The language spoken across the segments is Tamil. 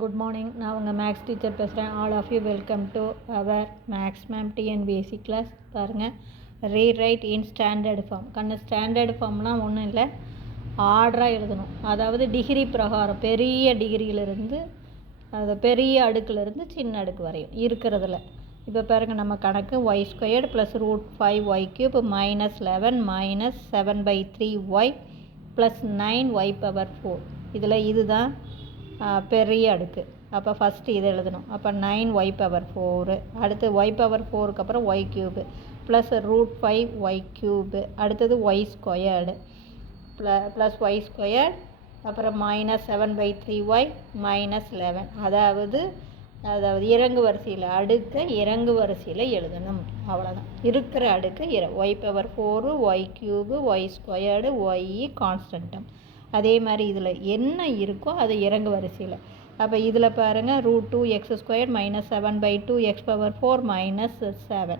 Good morning. நான் உங்கள் மேக்ஸ் டீச்சர் பேசுகிறேன். All of you welcome to our maths ma'am TNPSC class. பாருங்கள், rewrite in standard form. Standard ஃபார்ம்லாம் ஒன்றும் இல்லை, ஆர்டராக எழுதணும். அதாவது டிகிரி பிரகாரம் பெரிய டிகிரியிலிருந்து அது பெரிய அடுக்கிலிருந்து சின்ன அடுக்கு வரையும் இருக்கிறதுல. இப்போ பாருங்கள், நம்ம கணக்கு y² + √5y³ -11 -7/3y + 9y⁴. இதில் இதுதான் பெரிய அடுக்கு. அப்போ ஃபஸ்ட்டு இது எழுதணும். அப்போ 9y⁴, அடுத்து y⁴ அப்புறம் y³ ப்ளஸ் √5y³, அடுத்தது y² ப்ளஸ் y², அப்புறம் -7/3y -11. அதாவது இறங்கு வரிசையில் அடுக்கை இறங்கு வரிசையில் எழுதணும். அவ்வளோதான். இருக்கிற அடுக்கு y⁴, y³ y², y கான்ஸ்டன்ட்டம். அதே மாதிரி இதில் என்ன இருக்கோ அது இறங்கு வரிசையில். அப்போ இதில் பாருங்கள், √2x² -7/2x⁴ -7.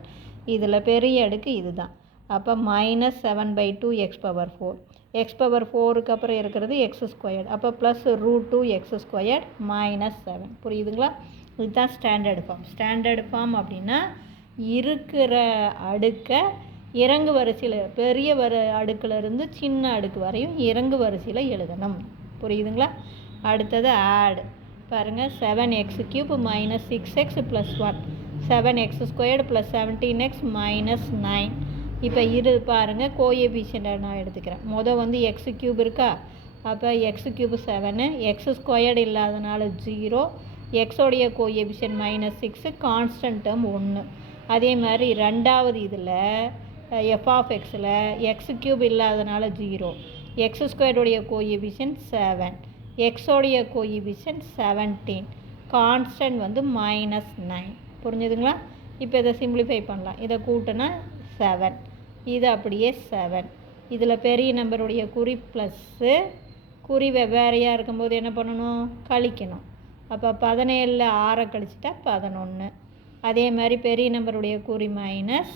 இதில் பெரிய அடுக்கு இது தான். அப்போ -7/2x⁴. x⁴ அப்புறம் இருக்கிறது x². அப்போ ப்ளஸ் √2x² -7. புரியுதுங்களா? இதுதான் ஸ்டாண்டர்டு ஃபார்ம். ஸ்டாண்டர்டு ஃபார்ம் அப்படின்னா இருக்கிற அடுக்கை இறங்கு வரிசையில் பெரிய அடுக்கிலிருந்து சின்ன அடுக்கு வரையும் இறங்கு வரிசையில் எழுதணும். புரியுதுங்களா? அடுத்தது ஆட். பாருங்கள், 7x³ -6x + 1 7x² + 17x -9. இப்போ இது பாருங்கள், கோஎஃபிஷியன்ட் நான் எடுத்துக்கிறேன். வந்து x³ இருக்கா, அப்போ x³ 7, x² இல்லாதனால 0, எக்ஸோடைய கோஎஃபிஷியன்ட் -6, கான்ஸ்டன்ட் டேர்ம் 1. அதே மாதிரி ரெண்டாவது இதில் f(x)ல் x³ இல்லாதனால 0, x² உடைய கோஎஃபிஷியன்ட் 7, எக்ஸோடைய கோஎஃபிஷியன்ட் 17, கான்ஸ்டன்ட் -9. புரிஞ்சுதுங்களா? இப்போ இதை சிம்பிளிஃபை பண்ணலாம். இதை கூட்டினா 7, இது அப்படியே 7. இதில் பெரிய நம்பருடைய குறி ப்ளஸ்ஸு, குறி வெவ்வேறையாக இருக்கும்போது என்ன பண்ணணும்? கழிக்கணும். அப்போ 17ல் 6 கழிச்சிட்டா 11. அதே மாதிரி பெரிய நம்பருடைய குறி மைனஸ்,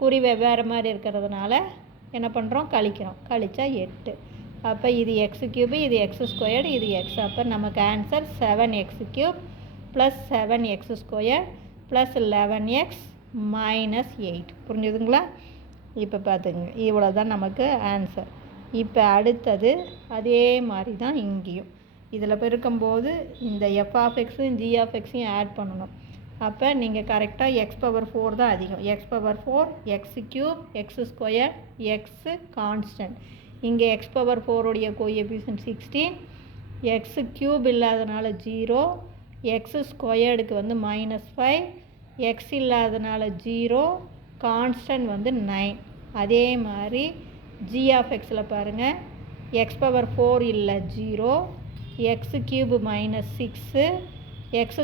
குறி வெவ்வேறு மாதிரி இருக்கிறதுனால என்ன பண்ணுறோம்? கழிக்கிறோம். கழிச்சா 8. அப்போ இது x³ இது x², இது x. அப்போ நமக்கு ஆன்சர் 7x³ + 7x² + 11x -8. புரிஞ்சுதுங்களா? இப்போ பார்த்துங்க, இவ்வளோ தான் நமக்கு ஆன்சர். இப்போ அடுத்தது அதே மாதிரி தான் இங்கேயும். இதில் பெருக்கும்போது இந்த f(x)யும் g(x)யும் ஆட் பண்ணணும். அப்போ நீங்கள் கரெக்டாக x⁴ தான் அதிகம். x⁴, x³ x², x constant. இங்கே x⁴ உடைய கோஎஃபிஷியன்ட் 16, x³ இல்லாதனால 0, x²க்கு -5, x இல்லாதனால 0, கான்ஸ்டன்ட் 9. அதே மாதிரி g(x)ல் பாருங்கள், x⁴ இல்லை 0, x³ -6, x²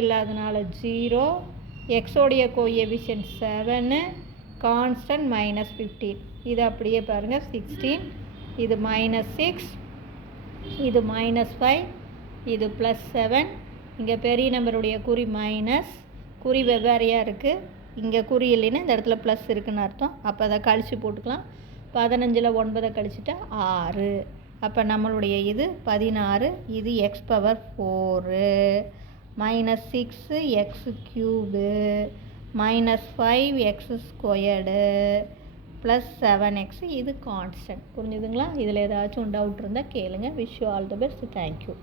இல்லாதனால 0, எக்ஸோடைய கோஎஃபிஷியன்ட் 7, கான்ஸ்டன்ட் -15. இது அப்படியே பாருங்கள், 16, இது -6, இது -5, இது +7. இங்கே பெரிய நம்பருடைய குறி மைனஸ், குறி வெவ்வேறையாக இருக்குது. இங்கே குறி இல்லைன்னா இந்த இடத்துல ப்ளஸ் இருக்குதுன்னு அர்த்தம். அப்போ அதை கழித்து போட்டுக்கலாம். 15ல் 9 கழிச்சிட்டா 6. அப்போ நம்மளுடைய இது 16, இது x⁴, -6 x³ -5x² + 7x. இது கான்ஸ்டன்ட். புரிஞ்சுதுங்களா? இதில் ஏதாச்சும் டவுட் இருந்தால் கேளுங்க. Wish you all the best. Thank you.